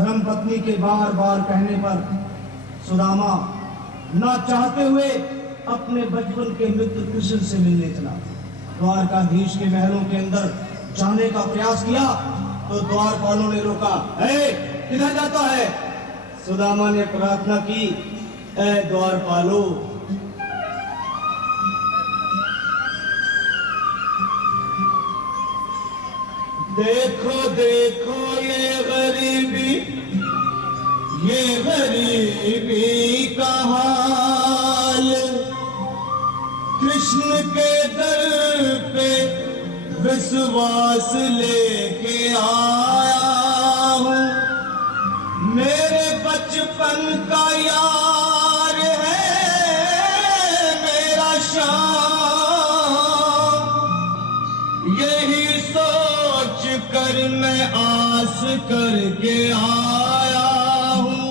धर्मपत्नी के बार बार कहने पर सुदामा ना चाहते हुए अपने बचपन के मित्र कृष्ण से मिलने चला। द्वारकाधीश के महलों के अंदर जाने का प्रयास किया तो द्वारपालों ने रोका। किधर जाता है? सुदामा ने प्रार्थना की, ऐ द्वारपालो, देखो देखो ये गरीबी का हाल, कृष्ण के दर पे विश्वास लेके आया हूँ। मेरे बचपन का यार है मेरा श्याम, यही सोच कर मैं आस करके आया हूँ।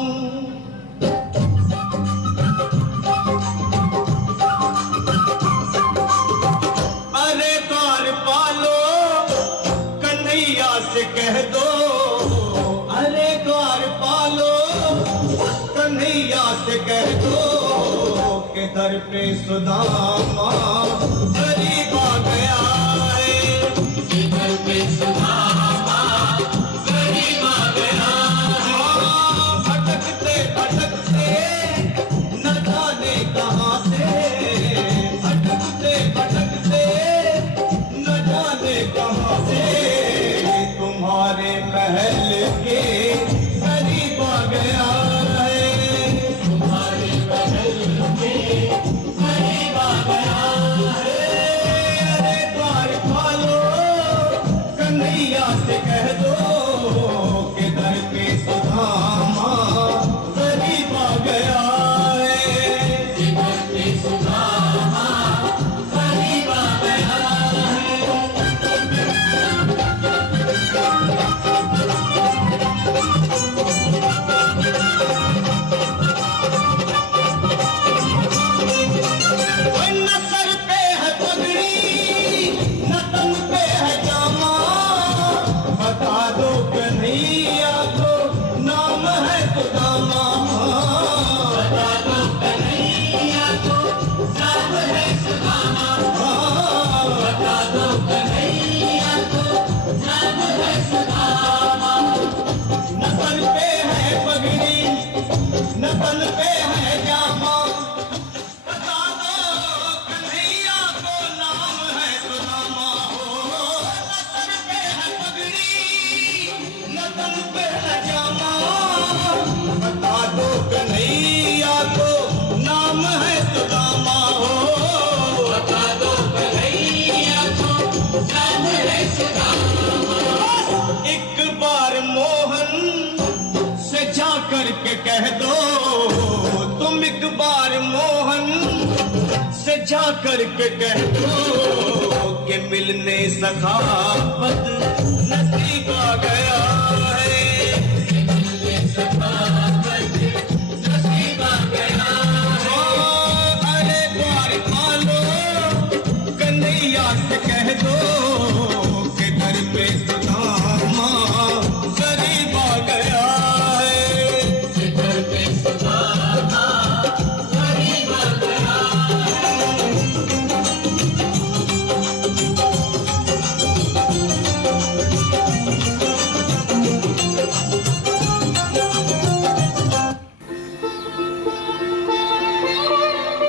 अरे द्वारपालो कन्हैया से कह दो, अरे द्वारपालो कन्हैया से कह दो कि दर पे सुदामा गरीब आ गया है। दर पे सुदामा गरीब आ गया है। भटकते भटकते न जाने कहाँ से, भटकते भटकते न जाने कहाँ से तुम्हारे महल के करीब आ गया है। तुम्हारे महल के करीब आ गया है। अरे द्वारपालो कन्हैया से कह दो कि दर पे सुदामा गरीब आ गया है। दर पे सुदामा गरीब आ गया है। न सर पे है पगड़ी न तन पे है जामा, बता दो कन्हैया को नाम है सुदामा। बता दो कन्हैया को नाम है सुदामा। बता दो कन्हैया को नाम है सुदामा। न सर पे है पगड़ी न तन पे है जामा, बता दो कन्हैया को नाम है सुदामा। हो न सर पे है पगड़ी न तन पे है जामा, बता दो कन्हैया को नाम है सुदामा। हो बता दो कन्हैया को नाम है सुदामा। एक बार मोहन से जा करके कह दो, तुम एक बार मोहन से जा करके कह दो कि मिलने सखावत नसीब आ गया है। मिलने सखावत नसीब आ गया है। अरे द्वारपालो कन्हैया से कह दो कि दर पे सुदामा गरीब आ गया है। दर पे सुदामा गरीब आ गया है।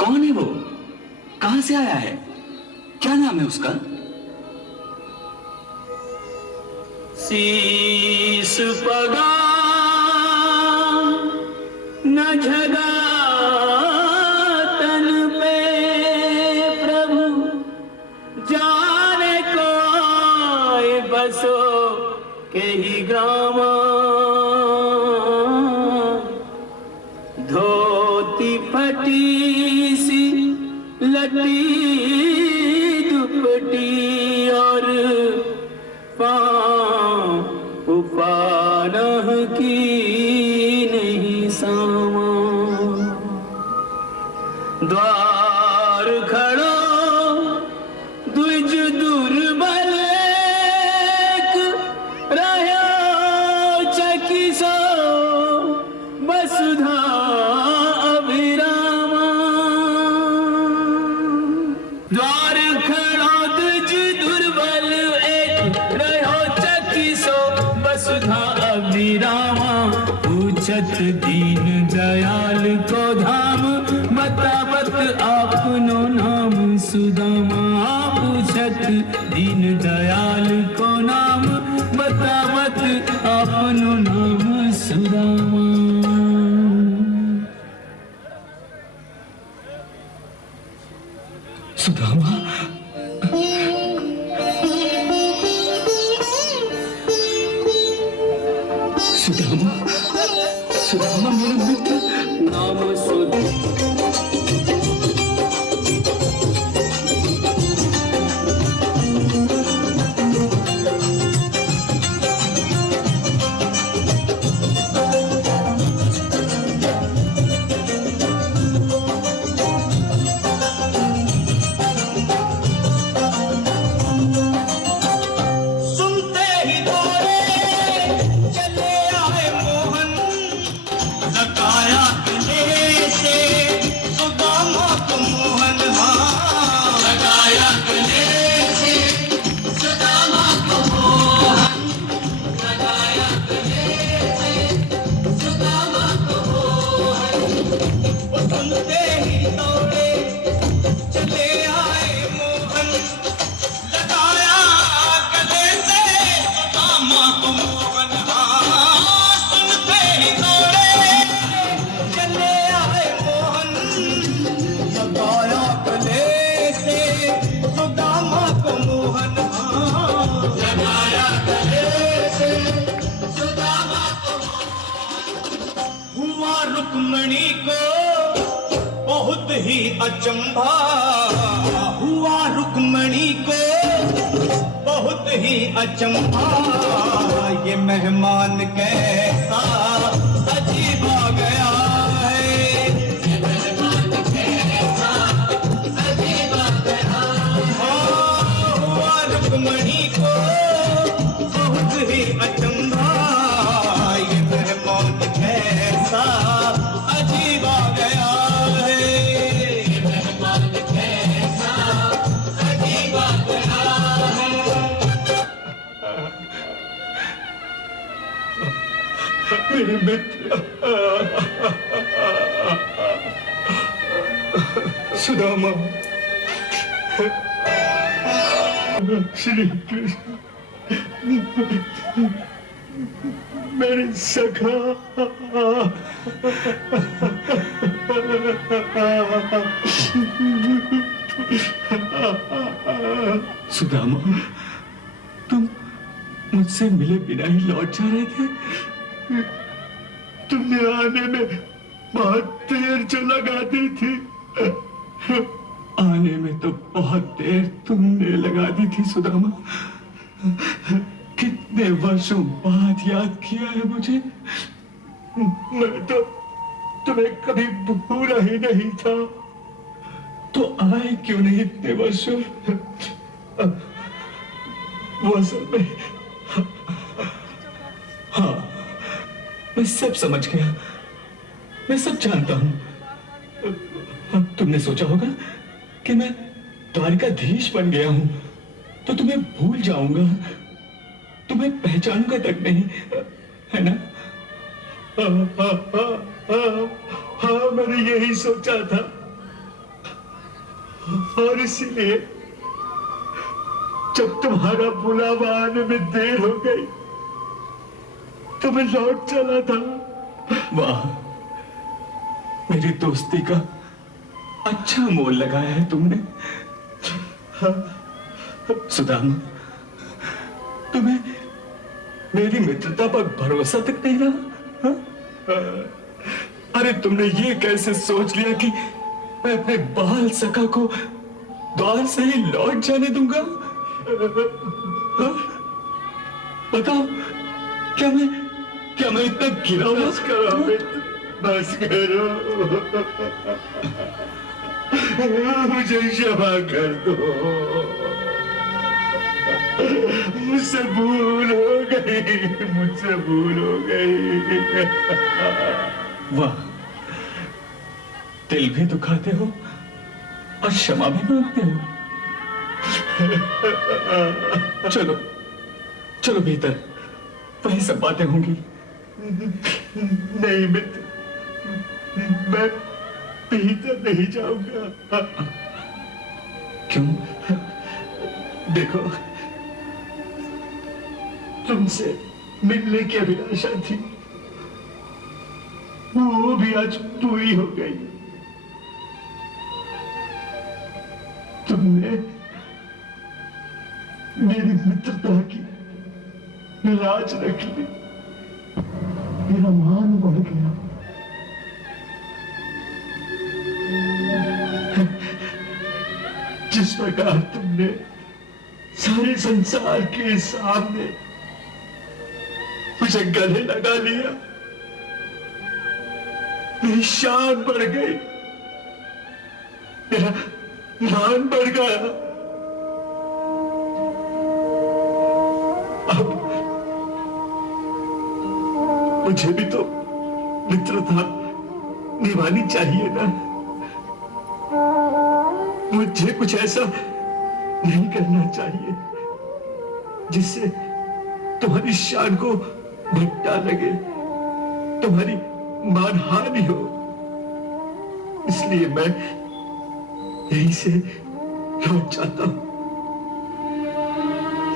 कौन है वो? कहां से आया है? क्या नाम है उसका? शीश पगा न झगा तन पे प्रभु, जाने कोई बसो के ही ग्रामा। धोती फटी सी लटी दुपटी और पाँव उपानह की नहीं सामा। द्वार खड़ो द्विज दुर्बल एक रह्यो चकी सो सुधा अभिरामा पूछत दीन दयाल को धाम बतावत आपनो नाम सुदामा पूछत दीन दयाल को नाम बतावत आपनो नाम सुदामा। सुदामा सुदामा सुदामा मेरा मित्र नाम सुनते ही दौड़े चले आए मोहन, लगाया गले से सुदामा को मोहन, हाँ लगाया गले से सुदामा को मोहन, लगाया गले से सुदामा को मोहन। वो सुनते ही दौड़े चले आए मोहन, लगाया गले से सुदामा को मोहन, हाँ सुनते ही दौड़े चले आए मोहन, लगाया गले से सुदामा को मोहन, हाँ लगाया गले से सुदामा को मोहन। हुआ रुक्मणी को बहुत ही अचंभा, हुआ रुक्मणी को बहुत ही अचंभा, ये मेहमान कैसा अजीब आ गया है, ये मेहमान कैसा अजीब आ गया है। हुआ रुक्मणी को बहुत ही अचंभा, ये मेहमान कैसा अजीब आ गया है, ये मेहमान कैसा अजीब आ गया है। मेरे मित्र सुदामा श्री कृष्ण मेरे सखा सुदामा तुम मुझसे मिले बिना ही लौट जा रहे थे। तुमने आने में बहुत देर जो लगा दी थी, आने में तो बहुत देर तुमने लगा दी थी सुदामा। कितने वर्षों बाद याद किया है मुझे। मैं तो तुम्हें कभी भूला ही नहीं था, तो आए क्यों नहीं इतने वर्षों। वो असल में हाँ, मैं सब समझ गया, मैं सब जानता हूं। तुमने सोचा होगा कि मैं द्वारिकाधीश बन गया हूं तो तुम्हें भूल जाऊंगा, तुम्हें पहचानूंगा तक नहीं, है ना? हाँ, मैंने यही सोचा था और इसीलिए जब तुम्हारा बुलावा आने में देर हो गई तो मैं लौट चला था। वाह, मेरी दोस्ती का अच्छा मोल लगाया है तुमने। सुदामा, तुम्हें मेरी मित्रता पर भरोसा तक नहीं रहा? अरे तुमने ये कैसे सोच लिया कि मैं अपने बाल सखा को द्वार से ही लौट जाने दूंगा? बताओ, क्या मैं इतना गिरा हुआ? बस करो बस करो, मुझे क्षमा कर दो, मुझसे भूल हो गई। वाह, दिल भी दुखाते हो और क्षमा भी मांगते हो। चलो भीतर, वही सब बातें होंगी। नहीं मित्र, मैं भीतर नहीं जाऊंगा। क्यों? देखो, तुमसे मिलने की अभिलाषा थी, वो भी आज पूरी हो गई। तुमने मेरी मित्रता की लाज रख ली, मेरा मान बढ़ गया। जिस प्रकार तुमने सारे संसार के सामने मुझे गले लगा लिया, मेरी शान बढ़ गई, मेरा मान बढ़ गया। अब मुझे भी तो मित्रता निभानी चाहिए ना। मुझे कुछ ऐसा नहीं करना चाहिए जिससे तुम्हारी शान को भट्टा लगे, तुम्हारी मानहानि हो। इसलिए मैं यहीं से लौट जाता हूं।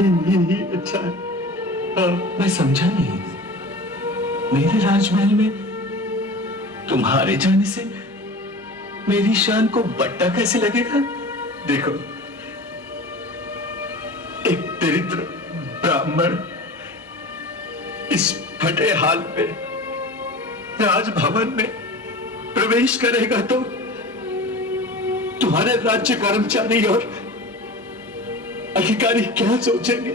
यही अच्छा है। मैं समझा नहीं, मेरे राजमहल में तुम्हारे जाने से मेरी शान को बट्टा कैसे लगेगा? देखो, एक दरिद्र ब्राह्मण इस फटे हाल पे राजभवन में प्रवेश करेगा तो तुम्हारे राज्य कर्मचारी और अधिकारी क्या सोचेंगे?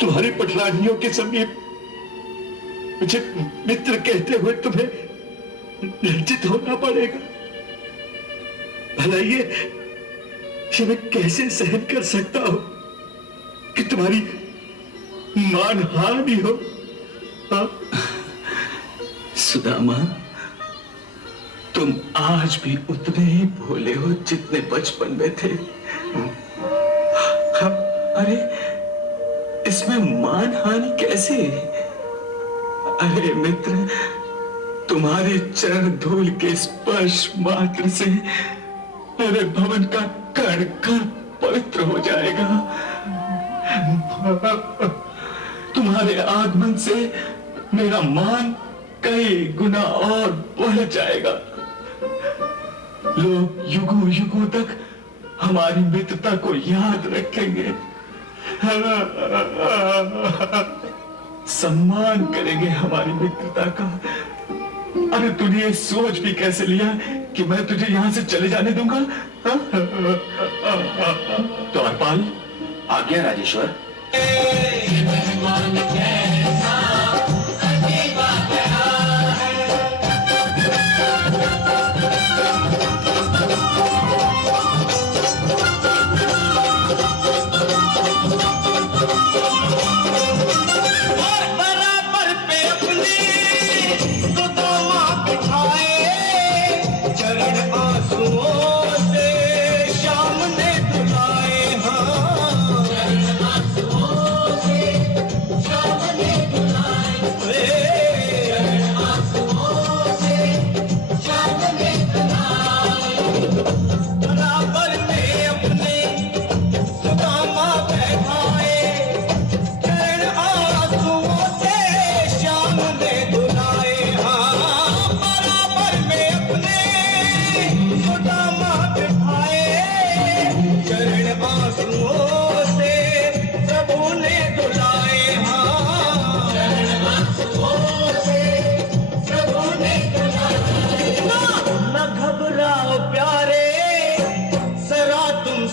तुम्हारी पटरानियों के समीप मुझे मित्र कहते हुए तुम्हें लज्जित होना पड़ेगा। भला ये मैं कैसे सहन कर सकता हूं कि तुम्हारी मानहानि हो? सुदामा, तुम आज भी उतने ही भोले हो जितने बचपन में थे। अरे, इसमें मानहानि कैसे? अरे मित्र, तुम्हारे चरण धूल के स्पर्श मात्र से मेरे भवन का कण कण पवित्र हो जाएगा। तुम्हारे आगमन से मेरा मान कई गुना और बढ़ जाएगा। लोग युगों युगों तक हमारी मित्रता को याद रखेंगे, सम्मान करेंगे हमारी मित्रता का। अरे तूने ये सोच भी कैसे लिया कि मैं तुझे यहां से चले जाने दूंगा? द्वारपाल, आज्ञा राजेश्वर।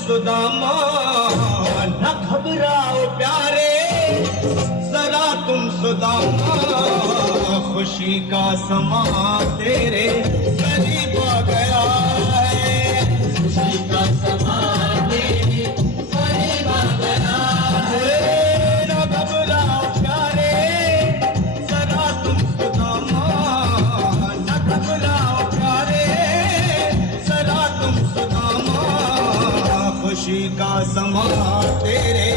सुदामा, न घबराओ प्यारे, जरा तुम सुदामा, खुशी का समा तेरे करीब आ गया है। खुशी का समा तेरे करीब आ गया है। न घबराओ प्यारे, जरा तुम सुदामा, न घबराओ प्यारे, जरा तुम सुदामा, खुशी का समा तेरे